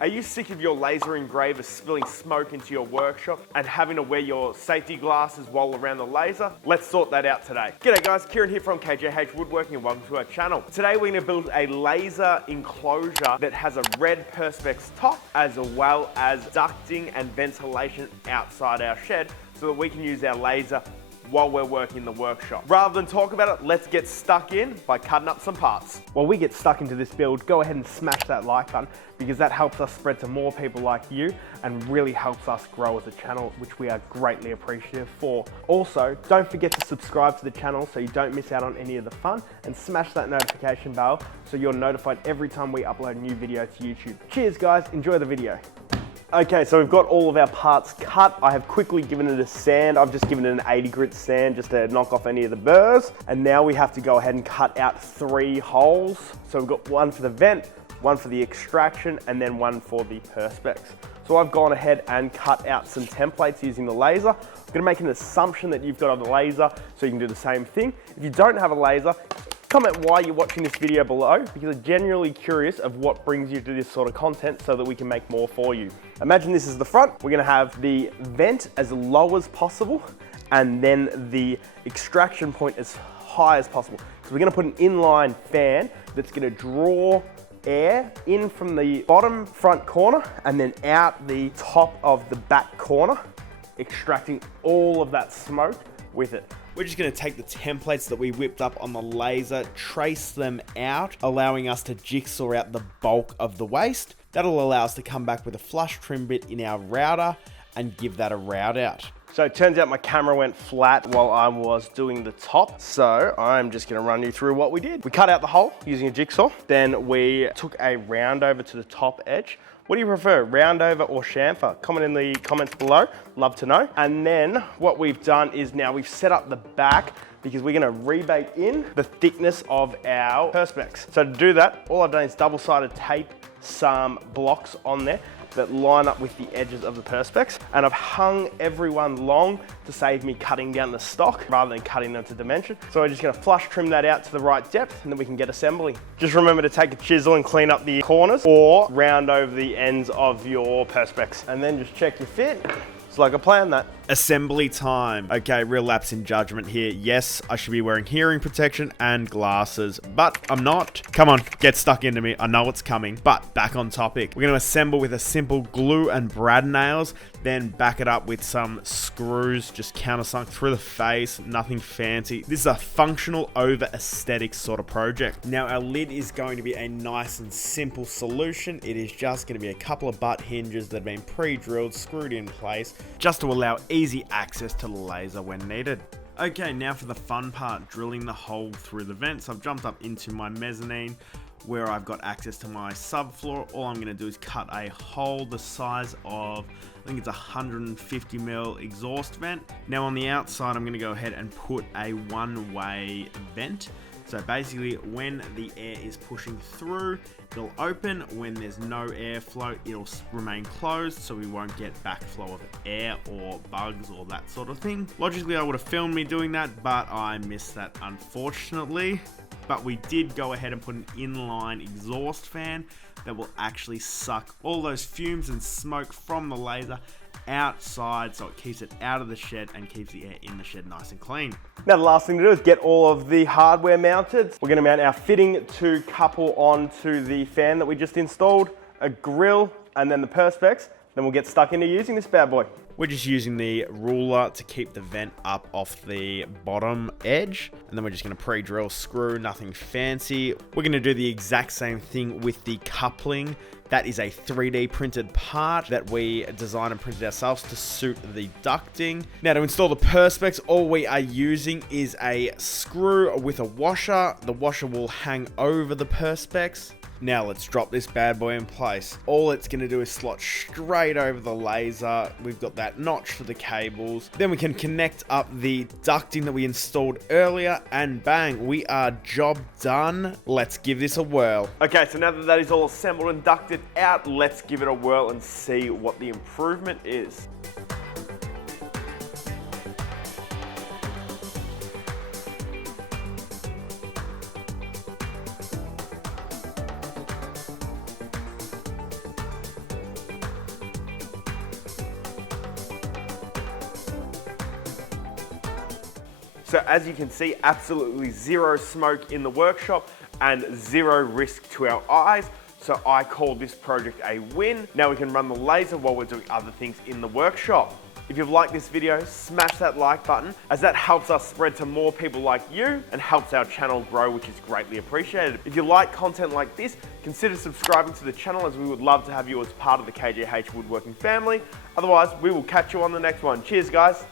Are you sick of your laser engraver spilling smoke into your workshop and having to wear your safety glasses while around the laser? Let's sort that out today. G'day guys, Kieran here from KJH Woodworking and welcome to our channel. Today we're going to build a laser enclosure that has a red perspex top as well as ducting and ventilation outside our shed so that we can use our laser while we're working in the workshop. Rather than talk about it, let's get stuck in by cutting up some parts. While we get stuck into this build, go ahead and smash that like button because that helps us spread to more people like you and really helps us grow as a channel, which we are greatly appreciative for. Also, don't forget to subscribe to the channel so you don't miss out on any of the fun, and smash that notification bell so you're notified every time we upload a new video to YouTube. Cheers guys, enjoy the video. Okay, so we've got all of our parts cut. I have quickly given it a sand. I've just given it an 80 grit sand just to knock off any of the burrs. And now we have to go ahead and cut out 3 holes. So we've got one for the vent, one for the extraction, and then one for the perspex. So I've gone ahead and cut out some templates using the laser. I'm gonna make an assumption that you've got a laser so you can do the same thing. If you don't have a laser, comment why you're watching this video below because I'm genuinely curious of what brings you to this sort of content so that we can make more for you. Imagine this is the front. We're gonna have the vent as low as possible and then the extraction point as high as possible. So we're gonna put an inline fan that's gonna draw air in from the bottom front corner and then out the top of the back corner, extracting all of that smoke with it. We're just going to take the templates that we whipped up on the laser, trace them out, allowing us to jigsaw out the bulk of the waste. That'll allow us to come back with a flush trim bit in our router and give that a route out. So it turns out my camera went flat while I was doing the top. So I'm just going to run you through what we did. We cut out the hole using a jigsaw. Then we took a round over to the top edge. What do you prefer, round over or chamfer? Comment in the comments below, love to know. And then what we've done is now we've set up the back because we're gonna rebake in the thickness of our perspex. So to do that, all I've done is double-sided tape some blocks on there that line up with the edges of the perspex, and I've hung everyone long to save me cutting down the stock rather than cutting them to dimension. So we're just gonna flush trim that out to the right depth and then we can get assembly. Just remember to take a chisel and clean up the corners or round over the ends of your perspex and then just check your fit. It's like I planned that. Assembly time. Okay, real lapse in judgment here. Yes, I should be wearing hearing protection and glasses, but I'm not. Come on, get stuck into me. I know it's coming, but back on topic. We're gonna assemble with a simple glue and brad nails, then back it up with some screws, just countersunk through the face, nothing fancy. This is a functional over aesthetic sort of project. Now our lid is going to be a nice and simple solution. It is just gonna be a couple of butt hinges that have been pre-drilled, screwed in place, just to allow easy access to the laser when needed. Okay, now for the fun part, drilling the hole through the vents. I've jumped up into my mezzanine where I've got access to my subfloor. All I'm going to do is cut a hole the size of, I think it's 150 mil exhaust vent. Now on the outside, I'm going to go ahead and put a one-way vent. So basically, when the air is pushing through, it'll open. When there's no airflow, it'll remain closed, so we won't get backflow of air or bugs or that sort of thing. Logically, I would have filmed me doing that, but I missed that unfortunately. But we did go ahead and put an inline exhaust fan that will actually suck all those fumes and smoke from the laser outside, so it keeps it out of the shed and keeps the air in the shed nice and clean. Now the last thing to do is get all of the hardware mounted. We're going to mount our fitting to couple onto the fan that we just installed, a grill, and then the perspex. Then we'll get stuck into using this bad boy. We're just using the ruler to keep the vent up off the bottom edge. And then we're just gonna pre-drill screw, nothing fancy. We're gonna do the exact same thing with the coupling. That is a 3D printed part that we designed and printed ourselves to suit the ducting. Now to install the perspex, all we are using is a screw with a washer. The washer will hang over the perspex. Now let's drop this bad boy in place. All it's going to do is slot straight over the laser. We've got that notch for the cables. Then we can connect up the ducting that we installed earlier and bang, we are job done. Let's give this a whirl. Okay, so now that that is all assembled and ducted out, let's give it a whirl and see what the improvement is. So as you can see, absolutely zero smoke in the workshop and zero risk to our eyes. So I call this project a win. Now we can run the laser while we're doing other things in the workshop. If you've liked this video, smash that like button, as that helps us spread to more people like you and helps our channel grow, which is greatly appreciated. If you like content like this, consider subscribing to the channel, as we would love to have you as part of the KJH Woodworking family. Otherwise, we will catch you on the next one. Cheers, guys.